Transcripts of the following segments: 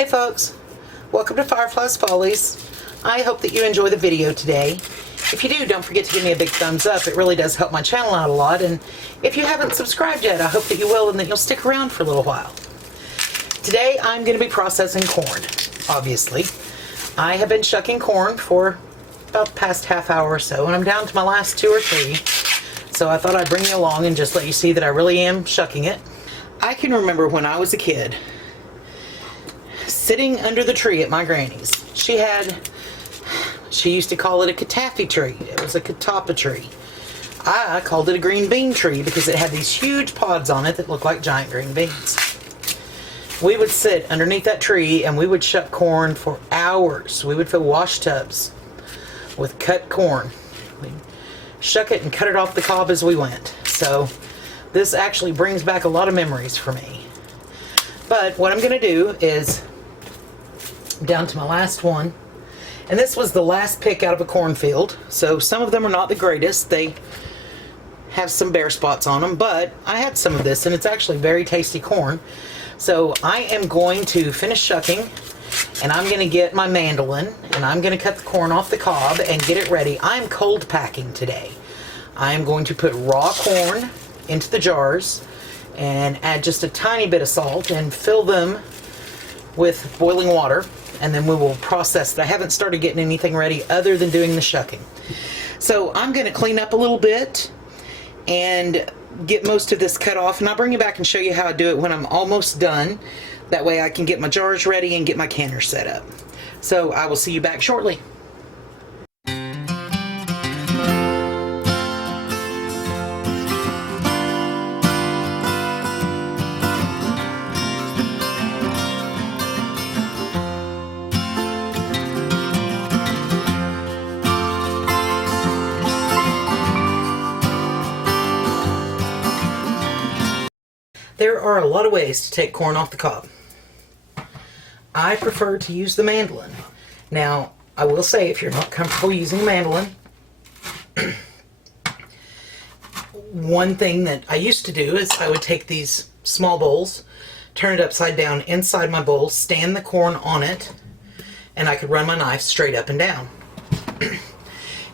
Hey folks, welcome to Fyreflye's Follies. I hope that you enjoy the video today. If you do, don't forget to give me a big thumbs up. It really does help my channel out a lot. And if you haven't subscribed yet, I hope that you will and that you'll stick around for a little while. Today I'm going to be processing corn, obviously. I have been shucking corn for about the past half hour or so, and I'm down to my last 2 or 3. So I thought I'd bring you along and just let you see that I really am shucking it. I can remember when I was a kid, sitting under the tree at my granny's. She used to call it a kataffy tree. It was a catappa tree. I called it a green bean tree because it had these huge pods on it that looked like giant green beans. We would sit underneath that tree and we would shuck corn for hours. We would fill wash tubs with cut corn. We'd shuck it and cut it off the cob as we went. So this actually brings back a lot of memories for me. But what I'm going to do is, down to my last one, and this was the last pick out of a cornfield, so some of them are not the greatest. They have some bare spots on them, but I had some of this and it's actually very tasty corn. So I am going to finish shucking and I'm going to get my mandolin and I'm going to cut the corn off the cob and get it ready. I'm cold packing today. I'm going to put raw corn into the jars and add just a tiny bit of salt and fill them with boiling water, and then we will process it. I haven't started getting anything ready other than doing the shucking. So I'm going to clean up a little bit and get most of this cut off, and I'll bring you back and show you how I do it when I'm almost done. That way I can get my jars ready and get my canner set up. So I will see you back shortly. There are a lot of ways to take corn off the cob. I prefer to use the mandolin. Now, I will say, if you're not comfortable using a mandolin, one thing that I used to do is I would take these small bowls, turn it upside down inside my bowl, stand the corn on it, and I could run my knife straight up and down.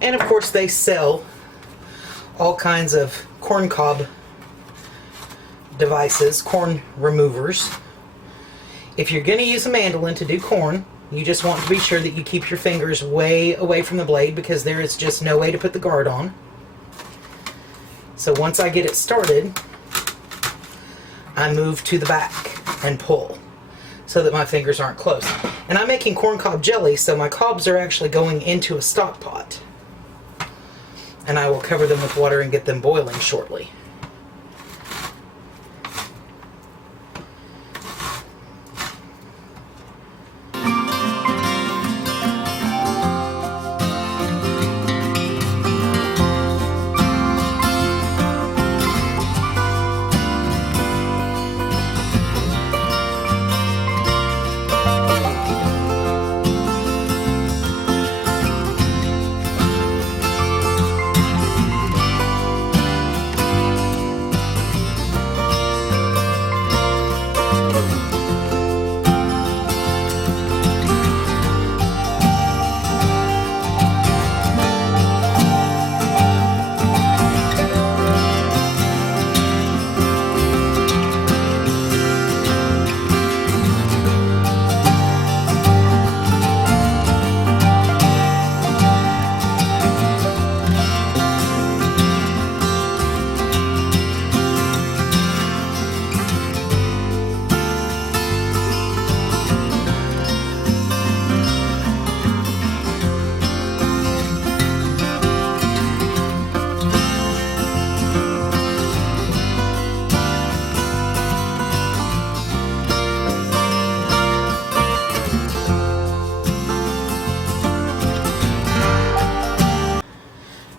And of course they sell all kinds of corn cob devices, corn removers. If you're going to use a mandolin to do corn, you just want to be sure that you keep your fingers way away from the blade because there is just no way to put the guard on. So once I get it started, I move to the back and pull so that my fingers aren't close. And I'm making corn cob jelly, so my cobs are actually going into a stock pot. And I will cover them with water and get them boiling shortly.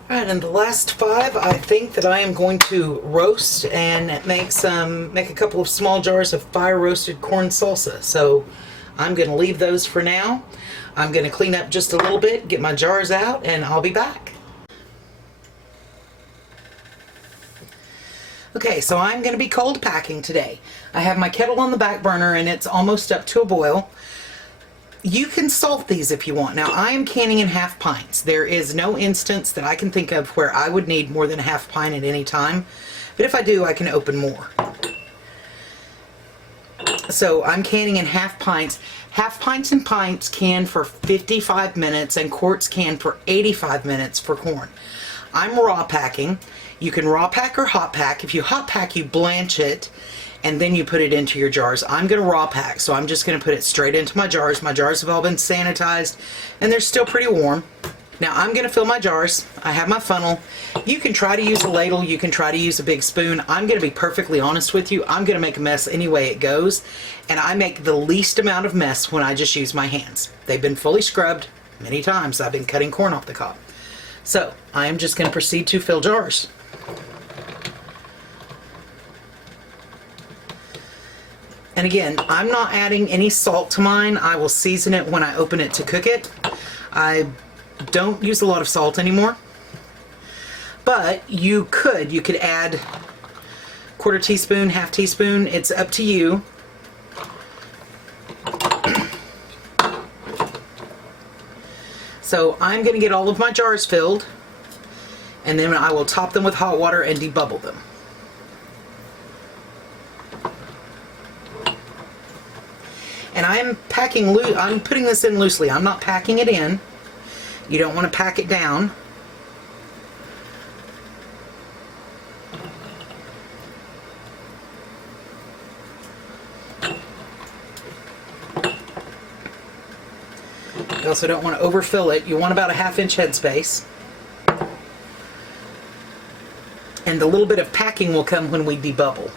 And the last 5, I think that I am going to roast and make a couple of small jars of fire roasted corn salsa. So I'm going to leave those for now. I'm going to clean up just a little bit, get my jars out, and I'll be back. Okay, so I'm going to be cold packing today. I have my kettle on the back burner and it's almost up to a boil. You can salt these if you want. Now, I am canning in half pints. There is no instance that I can think of where I would need more than a half pint at any time. But if I do, I can open more. So I'm canning in half pints. Half pints and pints can for 55 minutes and quarts can for 85 minutes for corn. I'm raw packing. You can raw pack or hot pack. If you hot pack, you blanch it and then you put it into your jars. I'm going to raw pack, so I'm just going to put it straight into my jars. My jars have all been sanitized and they're still pretty warm. Now I'm going to fill my jars. I have my funnel. You can try to use a ladle. You can try to use a big spoon. I'm going to be perfectly honest with you. I'm going to make a mess any way it goes. And I make the least amount of mess when I just use my hands. They've been fully scrubbed many times. I've been cutting corn off the cob. So I am just going to proceed to fill jars. And again, I'm not adding any salt to mine. I will season it when I open it to cook it. I don't use a lot of salt anymore, but you could add quarter teaspoon, half teaspoon. It's up to you. So I'm going to get all of my jars filled, and then I will top them with hot water and debubble them. And I'm putting this in loosely. I'm not packing it in. You don't want to pack it down. You also don't want to overfill it. You want about a 1/2 inch headspace. And the little bit of packing will come when we debubble.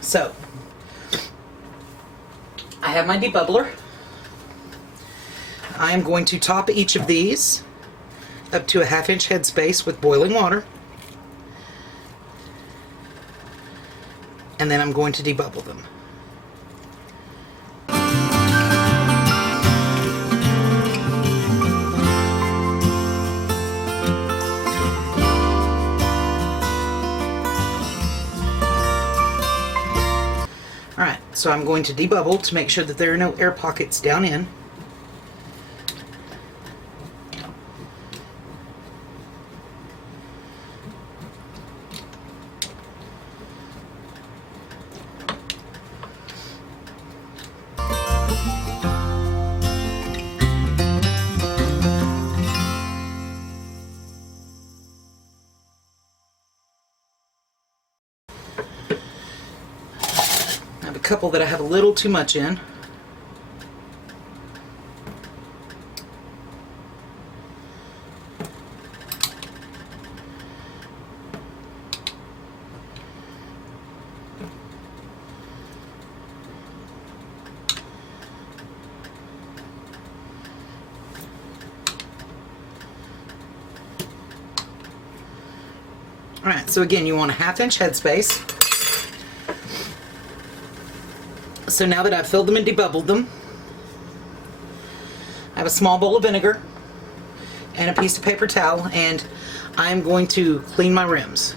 So, I have my debubbler. I am going to top each of these up to a 1/2 inch headspace with boiling water. And then I'm going to debubble them. Alright, so I'm going to debubble to make sure that there are no air pockets down in. Couple that I have a little too much in. All right, so again, you want a 1/2 inch headspace. So now that I've filled them and debubbled them, I have a small bowl of vinegar and a piece of paper towel, and I'm going to clean my rims.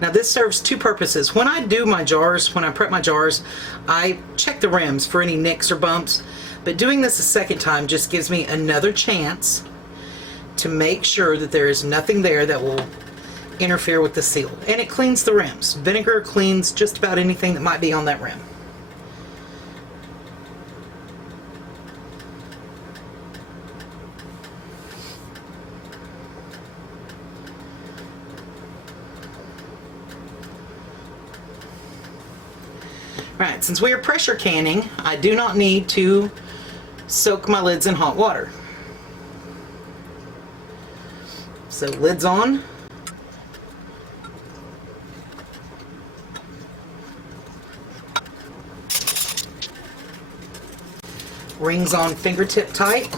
Now this serves two purposes. When I do my jars, when I prep my jars, I check the rims for any nicks or bumps, but doing this a second time just gives me another chance to make sure that there is nothing there that will interfere with the seal. And it cleans the rims. Vinegar cleans just about anything that might be on that rim. Alright, since we are pressure canning, I do not need to soak my lids in hot water. So lids on. Rings on fingertip tight.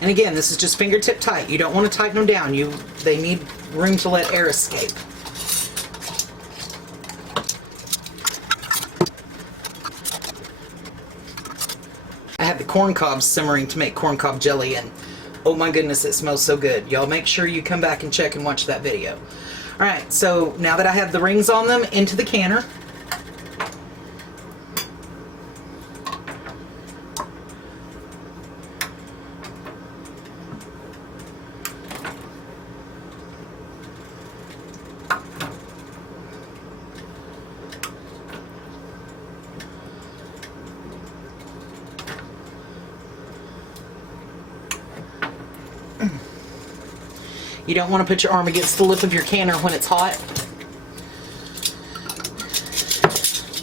And again, this is just fingertip tight. You don't want to tighten them down. They need room to let air escape. I had the corn cobs simmering to make corn cob jelly, and oh my goodness, it smells so good. Y'all make sure you come back and check and watch that video. Alright, so now that I have the rings on them, into the canner. You don't want to put your arm against the lip of your canner when it's hot.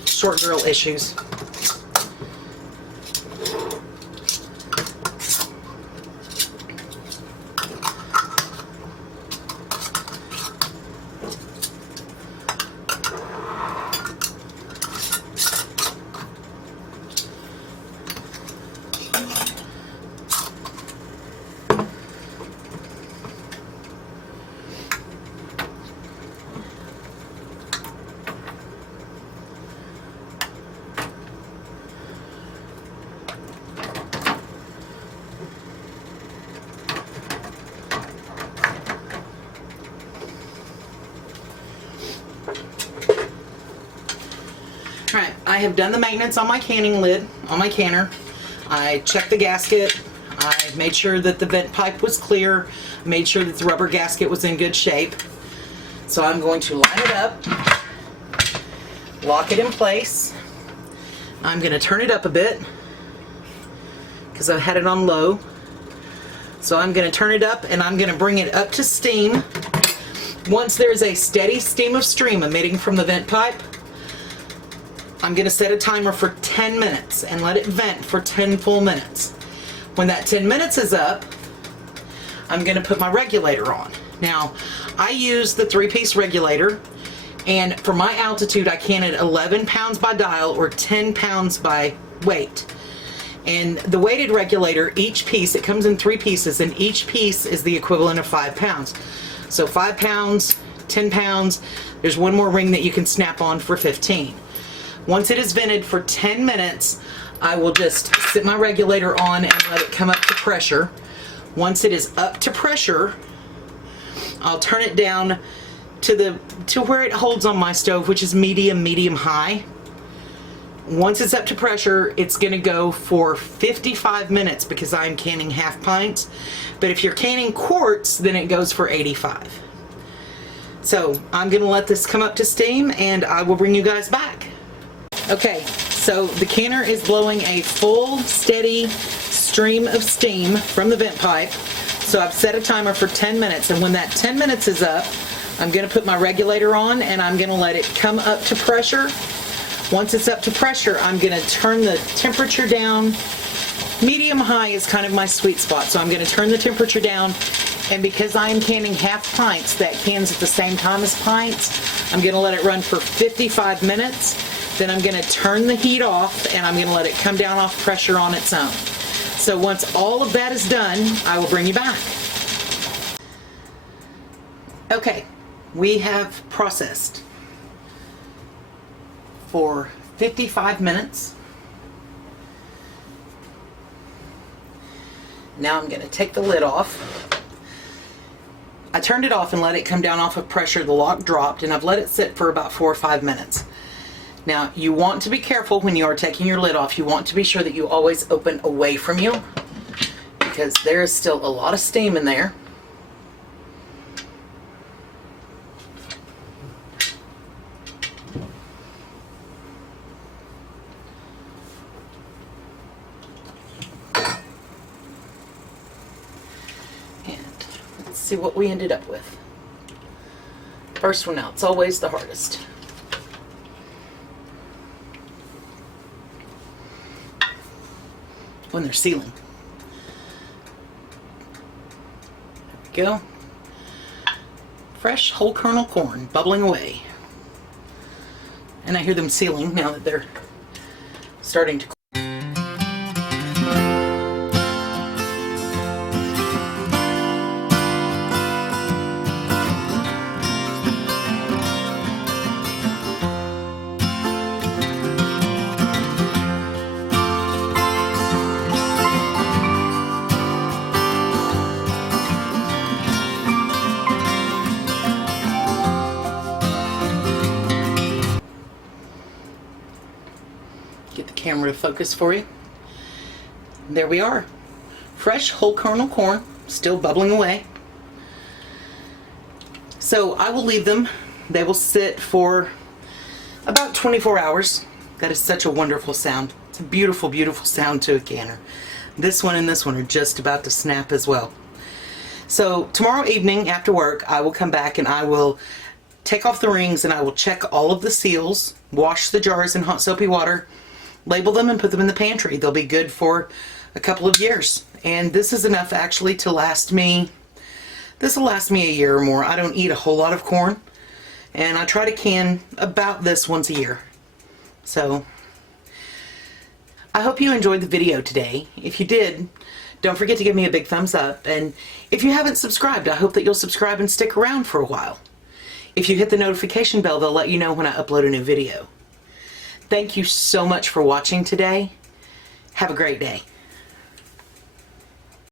Short girl issues. Alright, I have done the maintenance on my canning lid, on my canner. I checked the gasket. I made sure that the vent pipe was clear. Made sure that the rubber gasket was in good shape. So I'm going to line it up, lock it in place. I'm going to turn it up a bit because I've had it on low. So I'm going to turn it up and I'm going to bring it up to steam. Once there's a steady stream of steam emitting from the vent pipe, I'm going to set a timer for 10 minutes and let it vent for 10 full minutes. When that 10 minutes is up, I'm going to put my regulator on. Now, I use the 3-piece regulator, and for my altitude, I can at 11 pounds by dial or 10 pounds by weight. And the weighted regulator, each piece, it comes in 3 pieces, and each piece is the equivalent of 5 pounds. So 5 pounds, 10 pounds, there's one more ring that you can snap on for 15. Once it is vented for 10 minutes, I will just sit my regulator on and let it come up to pressure. Once it is up to pressure, I'll turn it down to where it holds on my stove, which is medium high. Once it's up to pressure, it's going to go for 55 minutes because I'm canning half pints. But if you're canning quarts, then it goes for 85. So I'm going to let this come up to steam and I will bring you guys back. Okay, so the canner is blowing a full, steady stream of steam from the vent pipe. So I've set a timer for 10 minutes, and when that 10 minutes is up, I'm going to put my regulator on and I'm going to let it come up to pressure. Once it's up to pressure, I'm going to turn the temperature down. Medium-high is kind of my sweet spot, so I'm going to turn the temperature down. And because I'm canning half pints, that cans at the same time as pints, I'm going to let it run for 55 minutes. Then I'm going to turn the heat off and I'm going to let it come down off pressure on its own. So once all of that is done, I will bring you back. Okay, we have processed for 55 minutes. Now I'm going to take the lid off. I turned it off and let it come down off of pressure. The lock dropped and I've let it sit for about 4 or 5 minutes. Now, you want to be careful when you are taking your lid off. You want to be sure that you always open away from you because there is still a lot of steam in there. And let's see what we ended up with. First one out. It's always the hardest. When they're sealing. we go. Fresh whole kernel corn bubbling away. And I hear them sealing now that they're starting to cool. Get the camera to focus for you. There we are. Fresh whole kernel corn, still bubbling away. So I will leave them. They will sit for about 24 hours. That is such a wonderful sound. It's a beautiful, beautiful sound to a canner. This one and this one are just about to snap as well. So tomorrow evening after work, I will come back and I will take off the rings and I will check all of the seals, wash the jars in hot soapy water, label them and put them in the pantry. They'll be good for a couple of years. And this is enough actually to last me, this will last me a year or more. I don't eat a whole lot of corn and I try to can about this once a year. So I hope you enjoyed the video today. If you did, don't forget to give me a big thumbs up. And if you haven't subscribed, I hope that you'll subscribe and stick around for a while. If you hit the notification bell, they'll let you know when I upload a new video. Thank you so much for watching today. Have a great day.